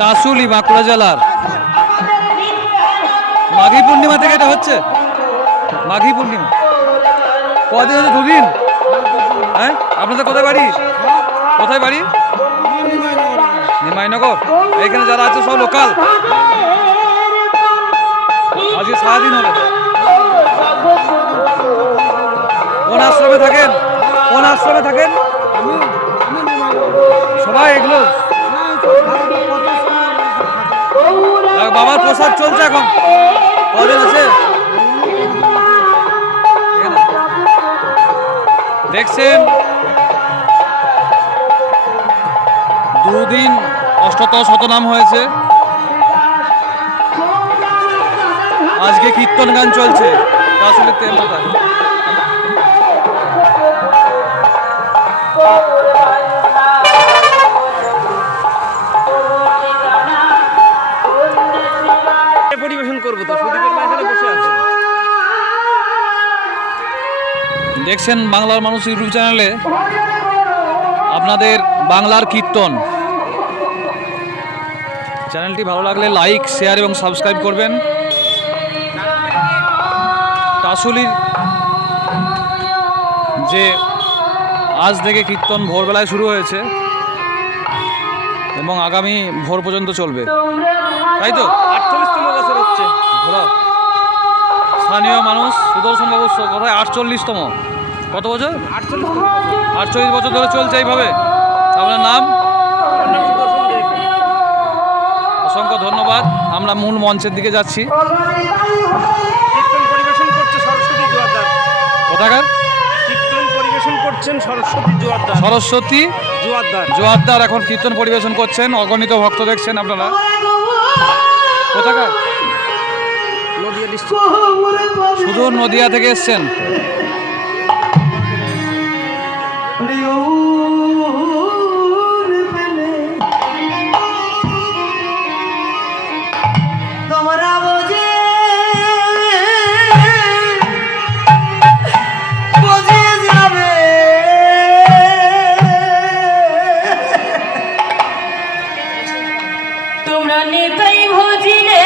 টাসুলি বাঁকুড়া জেলার। মাঘী পূর্ণিমা থেকে এটা হচ্ছে? মাঘী পূর্ণিমা। কদিন হচ্ছে দুদিন? হ্যাঁ? আপনাদের কোথায় বাড়ি? কোথায় বাড়ি? নিমাইনগর। এখানে যারা আছে সব লোকাল। আজকে সারাদিন হবে। কোন আশ্রমে থাকেন? কোন আশ্রমে থাকেন? প্রসাদ চলছে এখন। কদিন আছে? দেখছেন? দুদিন অষ্টত শতনাম হয়েছে। আজকে কীর্তন গান চলছে। আসলে তেমাতা দেখছেন বাংলার মানুষ ইউটিউব চ্যানেলে আপনাদের বাংলার কীর্তন। চ্যানেলটি ভালো লাগলে লাইক শেয়ার এবং সাবস্ক্রাইব করবেন। টাসুলির যে আজ থেকে কীর্তন ভোরবেলায় শুরু হয়েছে এবং আগামী ভোর পর্যন্ত চলবে। তাই তো? আটচল্লিশতম বছর হচ্ছে। ঘোরাও। স্থানীয় মানুষ সুদর্শন বাবুর স- কথায় আটচল্লিশতম। কত বছর? আটচল্লিশ বছর ধরে চলছে এইভাবে। আপনার নাম? অসংখ্য ধন্যবাদ। আমরা মূল মঞ্চের দিকে যাচ্ছি। কীর্তন সরস্বতী জোয়ারদার। কোথাকার? করছেন সরস্বতী জোয়ারদার। সরস্বতী জোয়ারদার। জোয়ারদার এখন কীর্তন পরিবেশন করছেন। অগণিত ভক্ত দেখছেন আপনারা। কোথাকার? সুদূর নদিয়া থেকে এসছেন। তোমরা নেতাই ভজিলে।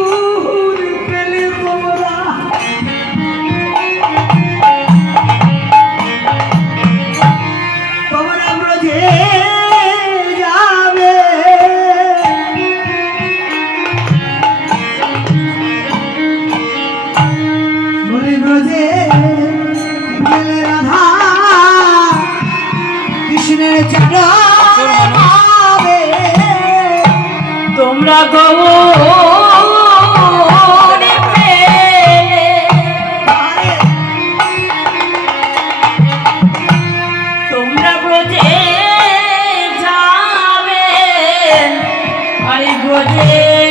রে